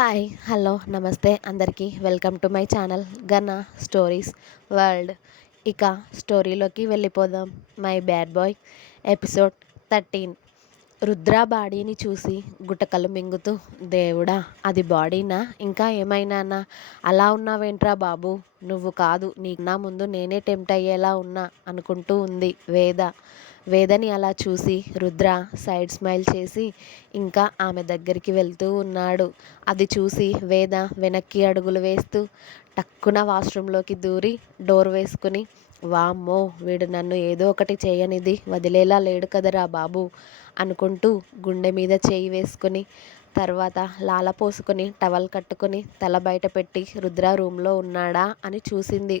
Hi hello నమస్తే అందరికీ welcome to my channel Gana stories world. ఇక స్టోరీలోకి వెళ్ళిపోదాం. My bad boy episode thirteen. Rudra బాడీని చూసి గుటకలు మింగుతూ దేవుడా అది బాడీనా? ఇంకా ఏమైనానా? అలా ఉన్నావేంట్రా బాబు? నువ్వు కాదు నీ నా ముందు నేనే టెంప్ట్ అయ్యేలా ఉన్నా అనుకుంటూ ఉంది వేద. వేదని అలా చూసి రుద్ర సైడ్ స్మైల్ చేసి ఇంకా ఆమె దగ్గరికి వెళ్తూ ఉన్నాడు. అది చూసి వేద వెనక్కి అడుగులు వేస్తూ టక్కున వాష్రూమ్లోకి దూరి డోర్ వేసుకుని వామ్మో వీడు నన్ను ఏదో ఒకటి చేయనిది వదిలేలా లేడు కదరా బాబు అనుకుంటూ గుండె మీద చేయి వేసుకుని తర్వాత లాల పోసుకొని టవల్ కట్టుకొని తల బయట పెట్టి రుద్ర రూమ్లో ఉన్నాడా అని చూసింది.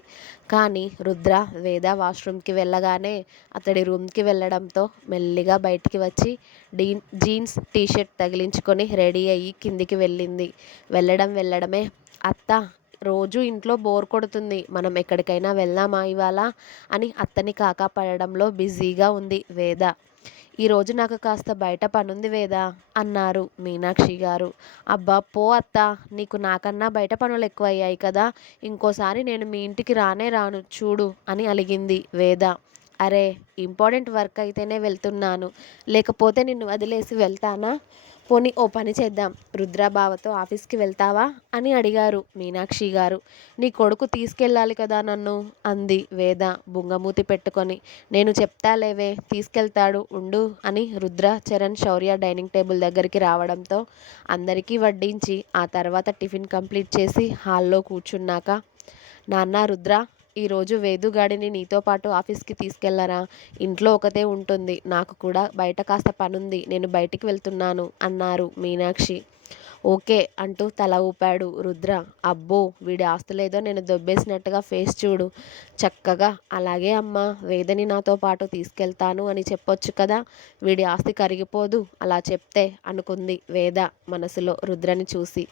కానీ రుద్ర వేద వాష్రూమ్కి వెళ్ళగానే అతడి రూమ్కి వెళ్ళడంతో మెల్లిగా బయటికి వచ్చి డీన్ జీన్స్ టీషర్ట్ తగిలించుకొని రెడీ అయ్యి కిందికి వెళ్ళింది. వెళ్ళడం వెళ్ళడమే అత్త రోజు ఇంట్లో బోర్ కొడుతుంది. మనం ఎక్కడికైనా వెళ్దామా ఇవాళ? అని అత్తని కాకాపడడంలో బిజీగా ఉంది వేద. ఈరోజు నాకు కాస్త బయట పనుంది వేదా అన్నారు మీనాక్షి గారు. అబ్బా పో అత్త నీకు నాకన్నా బయట పనులు ఎక్కువయ్యాయి కదా. ఇంకోసారి నేను మీ ఇంటికి రానే రాను చూడు అని అలిగింది వేద. అరే ఇంపార్టెంట్ వర్క్ అయితేనే వెళ్తున్నాను. లేకపోతే నిన్ను వదిలేసి వెళ్తానా? పోనీ ఓ పని చేద్దాం. రుద్రాబావతో ఆఫీస్కి వెళ్తావా? అని అడిగారు మీనాక్షి గారు. నీ కొడుకు తీసుకెళ్ళాలి కదా నన్ను? అంది వేద బుంగమూతి పెట్టుకొని. నేను చెప్తాలేవే తీసుకెళ్తాడు ఉండు అని రుద్ర చరణ్ శౌర్య డైనింగ్ టేబుల్ దగ్గరికి రావడంతో అందరికీ వడ్డించి ఆ తర్వాత టిఫిన్ కంప్లీట్ చేసి హాల్లో కూర్చున్నాక నాన్న రుద్ర ఈరోజు వేదుగాడిని నీతో పాటు ఆఫీస్కి తీసుకెళ్ళరా? ఇంట్లో ఒకతే ఉంటుంది. నాకు కూడా బయట కాస్త పనుంది. నేను బయటికి వెళ్తున్నాను అన్నారు మీనాక్షి. ఓకే అంటూ తల ఊపాడు రుద్ర. అబ్బో వీడి ఆస్తులేదో నేను దొబ్బేసినట్టుగా ఫేస్ చూడు. చక్కగా అలాగే అమ్మా వేదని నాతో పాటు తీసుకెళ్తాను అని చెప్పొచ్చు కదా. వీడి ఆస్తి కరిగిపోదు అలా చెప్తే అనుకుంది వేద మనసులో రుద్రని చూసి.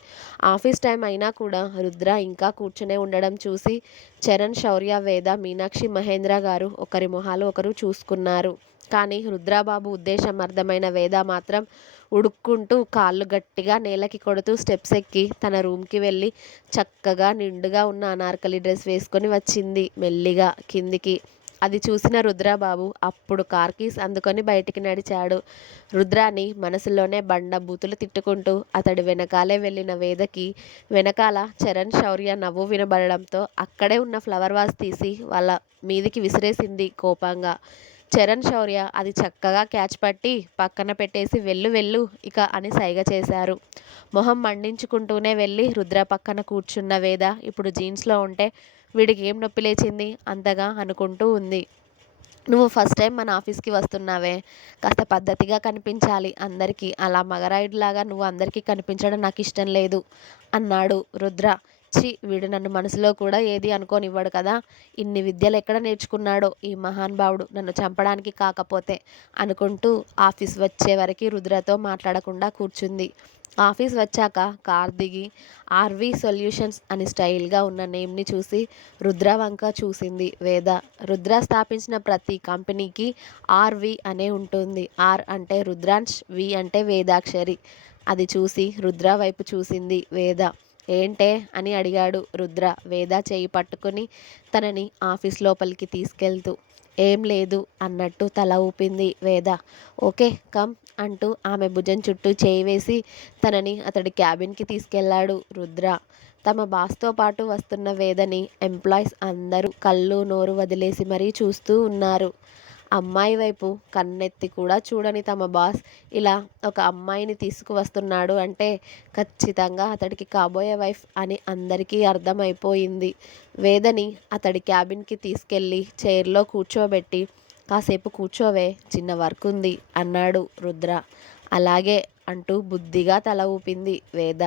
ఆఫీస్ టైం అయినా కూడా రుద్ర ఇంకా కూర్చునే ఉండడం చూసి చరణ్ శౌర్య వేద మీనాక్షి మహేంద్ర గారు ఒకరి మొహాలు ఒకరు చూసుకున్నారు. కానీ రుద్రాబాబు ఉద్దేశం అర్థమైన వేద మాత్రం ఉడుక్కుంటూ కాళ్ళు గట్టిగా నేలకి కొడుతూ స్టెప్స్ ఎక్కి తన రూమ్కి వెళ్ళి చక్కగా నిండుగా ఉన్న అనార్కలి డ్రెస్ వేసుకొని వచ్చింది మెల్లిగా కిందికి. అది చూసిన రుద్రబాబు అప్పుడు కార్కీస్ అందుకొని బయటికి నడిచాడు. రుద్రాని మనసులోనే బండ బూతులు తిట్టుకుంటూ అతడి వెనకాలే వెళ్ళిన వేదకి వెనకాల చరణ్ శౌర్య నవ్వు వినబడడంతో అక్కడే ఉన్న ఫ్లవర్ వాస్ తీసి వాళ్ళ మీదికి విసిరేసింది కోపంగా. చరణ్ శౌర్య అది చక్కగా క్యాచ్ పట్టి పక్కన పెట్టేసి వెళ్ళు వెళ్ళు ఇక అని సైగ చేశారు. మొహం మండించుకుంటూనే వెళ్ళి రుద్ర పక్కన కూర్చున్న వేద ఇప్పుడు జీన్స్లో ఉంటే వీడికి ఏం నొప్పి లేచింది? అంతగా అనుకుంటూ ఉంది. నువ్వు ఫస్ట్ టైం మన ఆఫీస్కి వస్తున్నావే. కాస్త పద్ధతిగా కనిపించాలి అందరికీ. అలా మగరాయుడులాగా నువ్వు అందరికీ కనిపించడం నాకు ఇష్టం లేదు అన్నాడు రుద్ర. చి వీడు నన్ను మనసులో కూడా ఏది అనుకోనివ్వడు కదా. ఇన్ని విద్యలు ఎక్కడ నేర్చుకున్నాడో ఈ మహానుభావుడు నన్ను చంపడానికి కాకపోతే అనుకుంటూ ఆఫీస్ వచ్చే వరకు రుద్రతో మాట్లాడకుండా కూర్చుంది. ఆఫీస్ వచ్చాక కార్ దిగి ఆర్వి సొల్యూషన్స్ అని స్టైల్గా ఉన్న నేమ్ని చూసి రుద్ర వంక చూసింది. వేద రుద్ర స్థాపించిన ప్రతి కంపెనీకి ఆర్వి అనే ఉంటుంది. ఆర్ అంటే రుద్రాంశ్ వి అంటే వేదాక్షరి. అది చూసి రుద్ర వైపు చూసింది వేద. ఏంటే అని అడిగాడు రుద్ర. వేద చేయి పట్టుకుని తనని ఆఫీస్ లోపలికి తీసుకెళ్తూ. ఏం లేదు అన్నట్టు తల ఊపింది వేద. ఓకే కమ్ అంటూ ఆమె భుజం చుట్టూ చేయి వేసి తనని అతడి క్యాబిన్కి తీసుకెళ్ళాడు రుద్ర. తమ బాస్తో పాటు వస్తున్న వేదని ఎంప్లాయీస్ అందరూ కళ్ళు నోరు వదిలేసి మరీ చూస్తూ ఉన్నారు. అమ్మాయి వైపు కన్నెత్తి కూడా చూడని తమ బాస్ ఇలా ఒక అమ్మాయిని తీసుకువస్తున్నాడు అంటే ఖచ్చితంగా అతడికి కాబోయే వైఫ్ అని అందరికీ అర్థమైపోయింది. వేదని అతడి క్యాబిన్కి తీసుకెళ్ళి చైర్లో కూర్చోబెట్టి కాసేపు కూర్చోవే చిన్న వర్క్ ఉంది అన్నాడు రుద్ర. అలాగే అంటూ బుద్ధిగా తల ఊపింది వేద.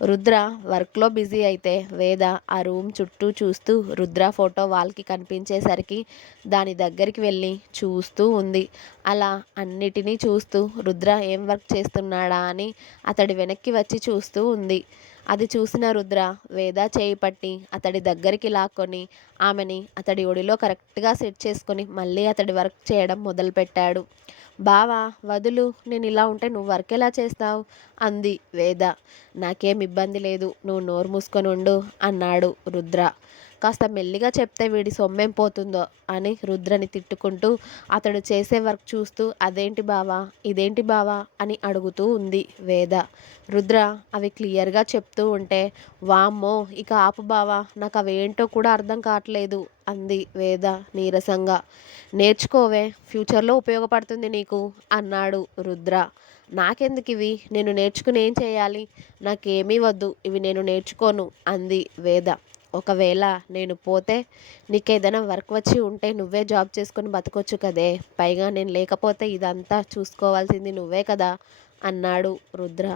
రుద్ర వర్క్లో బిజీ అయితే వేద ఆ రూమ్ చుట్టూ చూస్తూ రుద్ర ఫోటో వాల్కి కనిపించేసరికి దాని దగ్గరికి వెళ్ళి చూస్తూ ఉంది. అలా అన్నిటినీ చూస్తూ రుద్ర ఏం వర్క్ చేస్తున్నాడా అని అతడి వెనక్కి వచ్చి చూస్తూ ఉంది. అది చూసిన రుద్ర వేద చేయి పట్టి అతడి దగ్గరికి లాక్కొని ఆమెని అతడి ఒడిలో కరెక్ట్గా సెట్ చేసుకొని మళ్ళీ అతడి వర్క్ చేయడం మొదలుపెట్టాడు. బావా వదులు నేను ఇలా ఉంటే నువ్వు వర్క్ ఎలా చేస్తావు? అంది వేద. నాకేమి ఇబ్బంది లేదు నువ్వు నోరు మూసుకొని ఉండు అన్నాడు రుద్ర. కాస్త మెల్లిగా చెప్తే వీడి సొమ్మేం పోతుందో అని రుద్రని తిట్టుకుంటూ అతడు చేసే వర్క్ చూస్తూ అదేంటి బావా ఇదేంటి బావా? అని అడుగుతూ ఉంది వేద. రుద్ర అవి క్లియర్గా చెప్తూ ఉంటే వామ్మో ఇక ఆపు బావా నాకు అవేంటో కూడా అర్థం కావట్లేదు అంది వేద నీరసంగా. నేర్చుకోవే ఫ్యూచర్లో ఉపయోగపడుతుంది నీకు అన్నాడు రుద్ర. నాకెందుకు ఇవి నేను నేర్చుకుని ఏం చేయాలి? నాకేమీ వద్దు. ఇవి నేను నేర్చుకోను అంది వేద. ఒకవేళ నేను పోతే నీకేదైనా వర్క్ వచ్చి ఉంటే నువ్వే జాబ్ చేసుకొని బతకొచ్చు కదే. పైగా నేను లేకపోతే ఇదంతా చూసుకోవాల్సింది నువ్వే కదా. అన్నాడు రుద్ర.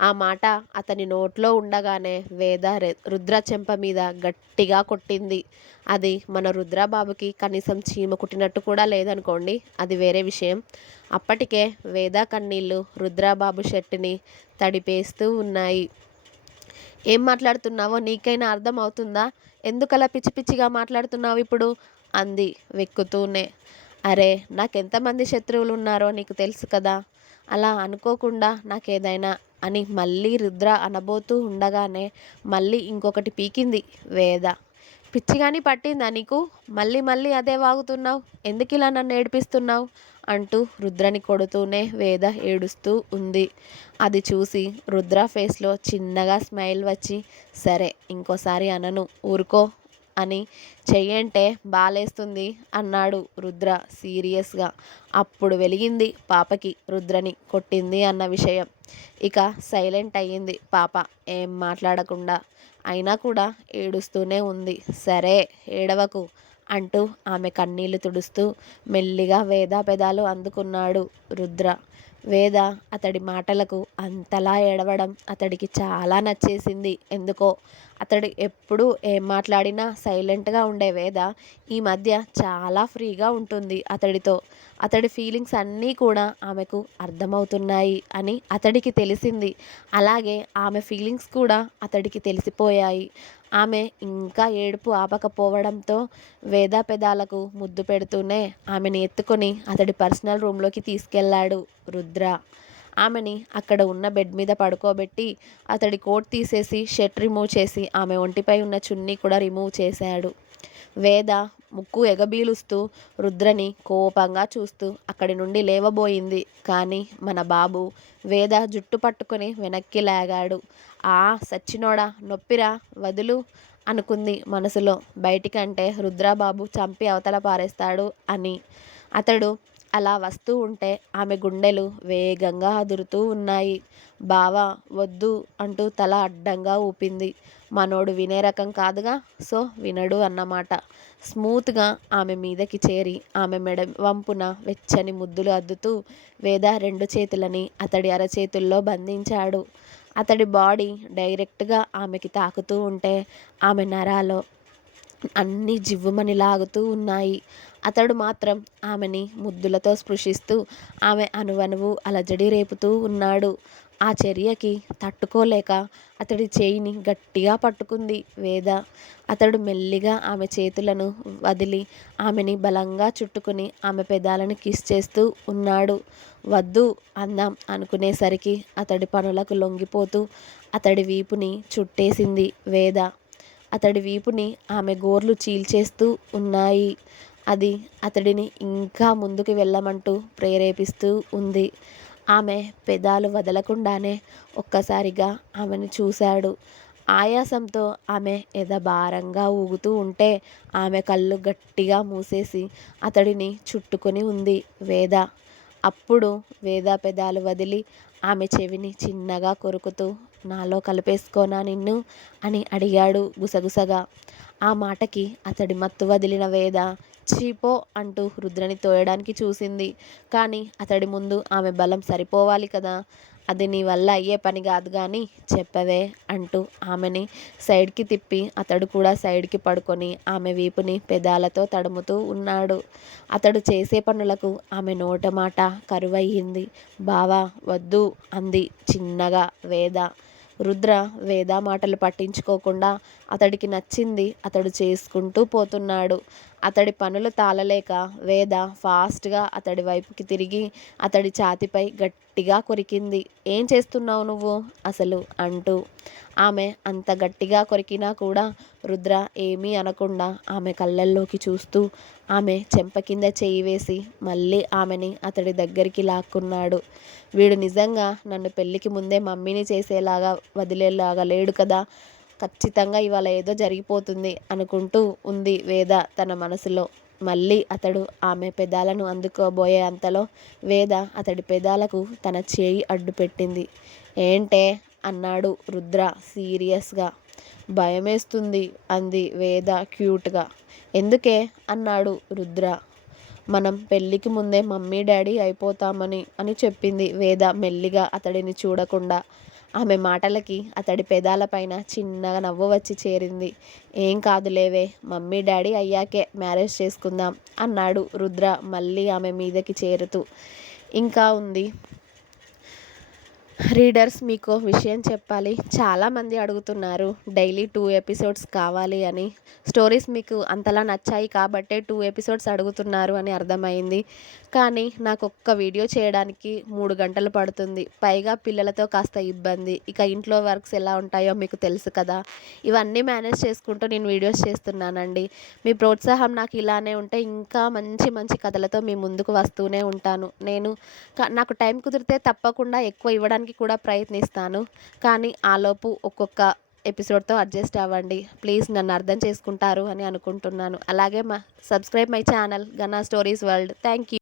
ఆ మాట అతని నోట్లో ఉండగానే వేద రుద్ర చెంప మీద గట్టిగా కొట్టింది. అది మన రుద్రబాబుకి కనీసం చీమ కుట్టినట్టు కూడా లేదనుకోండి అది వేరే విషయం. అప్పటికే వేద కన్నీళ్ళు రుద్రబాబు షర్టుని తడిపేస్తూ ఉన్నాయి. ఏం మాట్లాడుతున్నావో నీకైనా అర్థం అవుతుందా ఎందుకలా పిచ్చి పిచ్చిగా మాట్లాడుతున్నావు ఇప్పుడు? అంది వెక్కుతూనే. అరే నాకెంతమంది శత్రువులు ఉన్నారో నీకు తెలుసు కదా. అలా అనుకోకుండా నాకేదైనా అని మళ్ళీ రుద్ర అనబోతూ ఉండగానే మళ్ళీ ఇంకొకటి పీకింది వేద. పిచ్చిగాని పట్టిందా నీకు? మళ్ళీ మళ్ళీ అదే వాగుతున్నావు? ఎందుకు ఇలా నన్ను ఏడిపిస్తున్నావు? అంటూ రుద్రని కొడుతూనే వేద ఏడుస్తూ ఉంది. అది చూసి రుద్ర ఫేస్లో చిన్నగా స్మైల్ వచ్చి సరే ఇంకోసారి అనను ఊరుకో. అని చెయ్యంటే బాలేస్తుంది అన్నాడు రుద్ర సీరియస్గా. అప్పుడు వెలిగింది పాపకి రుద్రని కొట్టింది అన్న విషయం. ఇక సైలెంట్ అయ్యింది పాప. ఏం మాట్లాడకుండా. అయినా కూడా ఏడుస్తూనే ఉంది. సరే ఏడవకు. అంటూ ఆమె కన్నీళ్ళు తుడుస్తూ మెల్లిగా వేద పెదాలు అందుకున్నాడు రుద్ర. వేద అతడి మాటలకు అంతలా ఏడవడం అతడికి చాలా నచ్చేసింది. ఎందుకో? అతడు ఎప్పుడు ఏం మాట్లాడినా సైలెంట్గా ఉండే వేద ఈ మధ్య చాలా ఫ్రీగా ఉంటుంది అతడితో. అతడి ఫీలింగ్స్ అన్నీ కూడా ఆమెకు అర్థమవుతున్నాయి అని అతడికి తెలిసింది. అలాగే ఆమె ఫీలింగ్స్ కూడా అతడికి తెలిసిపోయాయి. ఆమె ఇంకా ఏడుపు ఆపకపోవడంతో వేద పెదాలకు ముద్దు పెడుతూనే ఆమెని ఎత్తుకొని అతడి పర్సనల్ రూమ్లోకి తీసుకెళ్ళాడు రుద్ర. ఆమెని అక్కడ ఉన్న బెడ్ మీద పడుకోబెట్టి అతడి కోట్ తీసేసి షర్ట్ రిమూవ్ చేసి ఆమె ఒంటిపై ఉన్న చున్నీ కూడా రిమూవ్ చేశాడు. వేద ముక్కు ఎగబీలుస్తూ రుద్రని కోపంగా చూస్తూ అక్కడి నుండి లేవబోయింది. కానీ మన బాబు వేద జుట్టు పట్టుకొని వెనక్కి లాగాడు. ఆ సచ్చినోడా నొప్పిరా వదులు అనుకుంది మనసులో. బయటికంటే రుద్రబాబు చంపి అవతల పారేస్తాడు అని. అతడు అలా వస్తూ ఉంటే ఆమె గుండెలు వేగంగా అదురుతూ ఉన్నాయి. బావా వద్దు అంటూ తల అడ్డంగా ఊపింది. మనోడు వినే రకం కాదుగా? సో వినడు అన్నమాట. స్మూత్గా ఆమె మీదకి చేరి ఆమె మెడ వంపున వెచ్చని ముద్దులు అద్దుతూ వేద రెండు చేతులని అతడి అరచేతుల్లో బంధించాడు. అతడి బాడీ డైరెక్ట్గా ఆమెకి తాకుతూ ఉంటే ఆమె నరాలో అన్నీ జివ్వుమని లాగుతూ ఉన్నాయి. అతడు మాత్రం ఆమెని ముద్దులతో స్పృశిస్తూ ఆమె అనువనువు అలజడి రేపుతూ ఉన్నాడు. ఆ చర్యకి తట్టుకోలేక అతడి చేయిని గట్టిగా పట్టుకుంది వేద. అతడు మెల్లిగా ఆమె చేతులను వదిలి ఆమెని బలంగా చుట్టుకుని ఆమె పెదాలను కిస్ చేస్తూ ఉన్నాడు. వద్దు అందాం అనుకునేసరికి అతడి పనులకు లొంగిపోతూ అతడి వీపుని చుట్టేసింది వేద. అతడి వీపుని ఆమె గోర్లు చీల్చేస్తూ ఉన్నాయి. అది అతడిని ఇంకా ముందుకు వెళ్ళమంటూ ప్రేరేపిస్తూ ఉంది. ఆమె పెదాలు వదలకుండానే ఒక్కసారిగా ఆమెను చూశాడు. ఆయాసంతో ఆమె ఎదభారంగా ఊగుతూ ఉంటే ఆమె కళ్ళు గట్టిగా మూసేసి అతడిని చుట్టుకొని ఉంది. వేద అప్పుడు వేద పెదాలు వదిలి ఆమె చెవిని చిన్నగా కొరుకుతూ నాలో కలిపేసుకోనా నిన్ను? అని అడిగాడు గుసగుసగా. ఆ మాటకి అతడి మత్తు వదిలిన వేద చీపో అంటూ రుద్రని తోయడానికి చూసింది. కానీ అతడి ముందు ఆమె బలం సరిపోవాలి కదా. అది నీ వల్ల అయ్యే పని కాదు కానీ చెప్పవే అంటూ ఆమెని సైడ్కి తిప్పి అతడు కూడా సైడ్కి పడుకొని ఆమె వీపుని పెదాలతో తడుముతూ ఉన్నాడు. అతడు చేసే పనులకు ఆమె నోట మాట కరువయ్యింది. బావా వద్దు అంది చిన్నగా వేద. రుద్ర వేద మాటలు పట్టించుకోకుండా అతడికి నచ్చింది అతడు చేసుకుంటూ పోతున్నాడు. అతడి పనులు తాళలేక వేద ఫాస్ట్గా అతడి వైపుకి తిరిగి అతడి ఛాతీపై గట్టిగా కొరికింది. ఏం చేస్తున్నావు నువ్వు? అసలు అంటూ. ఆమె అంత గట్టిగా కొరికినా కూడా రుద్ర ఏమీ అనకుండా ఆమె కళ్ళల్లోకి చూస్తూ ఆమె చెంప కింద చేయి వేసి మళ్ళీ ఆమెని అతడి దగ్గరికి లాక్కున్నాడు. వీడు నిజంగా నన్ను పెళ్ళికి ముందే మమ్మీని చేసేలాగా వదిలేలాగా లేడు కదా. ఖచ్చితంగా ఇవాళ ఏదో జరిగిపోతుంది అనుకుంటూ ఉంది వేద తన మనసులో. మళ్ళీ అతడు ఆమె పెదాలను అందుకోబోయే అంతలో వేద అతడి పెదాలకు తన చేయి అడ్డుపెట్టింది ఏంటే? అన్నాడు రుద్ర సీరియస్గా. భయమేస్తుంది అంది వేద క్యూట్గా. ఎందుకే? అన్నాడు రుద్ర. మనం పెళ్ళికి ముందే మమ్మీ డాడీ అయిపోతామని అని చెప్పింది వేద మెల్లిగా అతడిని చూడకుండా. ఆమె మాటలకి అతడి పెదాలపైన చిన్నగా నవ్వు వచ్చి చేరింది. ఏం కాదులేవే మమ్మీ డాడీ అయ్యాకే మ్యారేజ్ చేసుకుందాం అన్నాడు రుద్ర మళ్ళీ ఆమె మీదకి చేరుతూ. ఇంకా ఉంది. రీడర్స్ మీకు విషయం చెప్పాలి. చాలామంది అడుగుతున్నారు డైలీ టూ ఎపిసోడ్స్ కావాలి అని. స్టోరీస్ మీకు అంతలా నచ్చాయి కాబట్టే టూ ఎపిసోడ్స్ అడుగుతున్నారు అని అర్థమైంది. కానీ నాకు ఒక్క వీడియో చేయడానికి మూడు గంటలు పడుతుంది. పైగా పిల్లలతో కాస్త ఇబ్బంది. ఇక ఇంట్లో వర్క్స్ ఎలా ఉంటాయో మీకు తెలుసు కదా. ఇవన్నీ మేనేజ్ చేసుకుంటూ నేను వీడియోస్ చేస్తున్నానండి. మీ ప్రోత్సాహం నాకు ఇలానే ఉంటే ఇంకా మంచి మంచి కథలతో మీ ముందుకు వస్తూనే ఉంటాను. నేను నాకు టైం కుదిరితే తప్పకుండా ఎక్కువ ఇవ్వడానికి కూడా ప్రయత్నిస్తాను. కానీ ఆలోపు ఒక్కొక్క ఎపిసోడ్తో అడ్జస్ట్ అవ్వండి. ప్లీజ్ నన్ను అర్థం చేసుకుంటారు అని అనుకుంటున్నాను. అలాగే మా subscribe my channel Gana stories world. Thank you